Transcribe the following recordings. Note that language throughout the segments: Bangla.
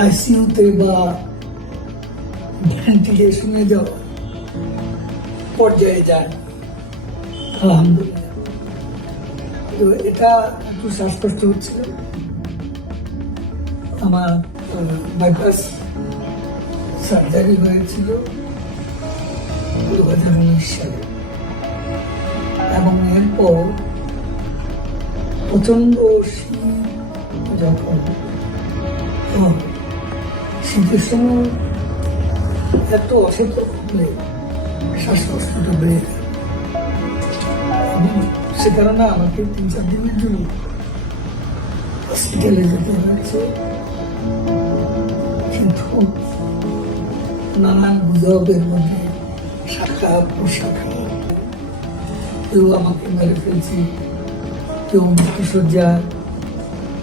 আইসিইউতে বা ভেন্টিলেশনে যাওয়া পর্যায়ে যায় আলহামদুলিল্লাহ। তো এটা একটু শ্বাসকষ্ট হচ্ছিল। আমার বাইপাস সার্জারি হয়েছিল 2019 সালে, এবং এরপর প্রচন্ড শীত যখন শীতের সময় এত অসুস্থ হলে শ্বাসকষ্টটা বেড়ে যায়, এবং সে কারণে আমাকে 3-4 দিনের জন্য হসপিটালে যেতে হয়েছে। কিন্তু নানান গুজবের মধ্যে শাখা প্রশাখা, কেউ আমাকে মেরে ফেলছে, কেউ মৃত্যুশয্যা,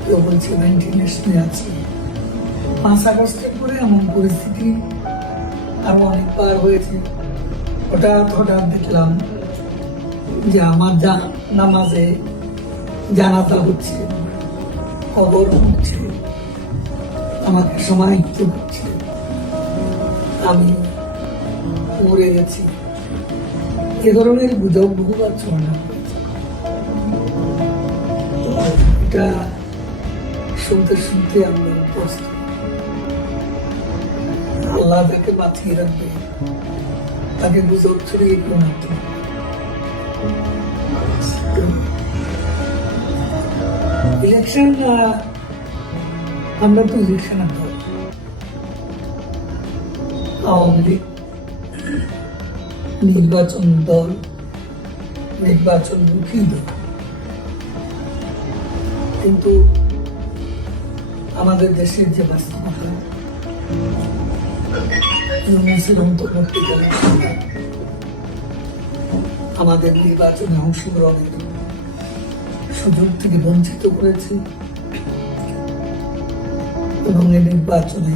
কেউ বলছে ভেন্টিলেশনে আছে। 5 আগস্টের পরে এমন পরিস্থিতি আরো অনেকবার হয়েছে। হঠাৎ দেখলাম যে আমার নামাজে জানাজা হচ্ছে, কবর হচ্ছে, আমাকে সমাহিত হচ্ছে, আমি মরে গেছি। এ ধরনের গুজব বহুবার ছড়ানো হয়েছে। এটা শুনতে আমরা প্রস্তুত। আল্লাহ তাকে বাঁচিয়ে রাখবে, তাকে গুজব ছড়িয়ে প্রণাতে। ইলেকশন, আমরা তো ইলেকশন দল, আওয়ামী লীগ নির্বাচন দল, নির্বাচনমুখী দল, কিন্তু আমাদের দেশের যে বাস্তবতা, ইউনিসের অন্তর্বর্তীকালীন সরকার আমাদের নির্বাচনে অংশগ্রহণের সুযোগ থেকে বঞ্চিত করেছে, এবং এই নির্বাচনে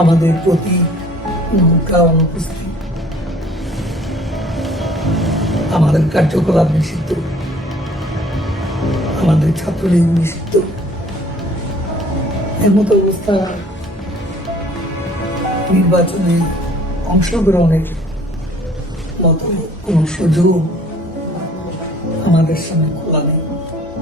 আমাদের প্রতি নৌকা অনুপস্থিত, আমাদের কার্যকলাপ নিষিদ্ধ, আমাদের ছাত্রলীগ নিষিদ্ধ। এর মতো অবস্থা নির্বাচনে অংশগ্রহণের মতো কোন সুযোগ আমাদের সামনে খোলা নেই।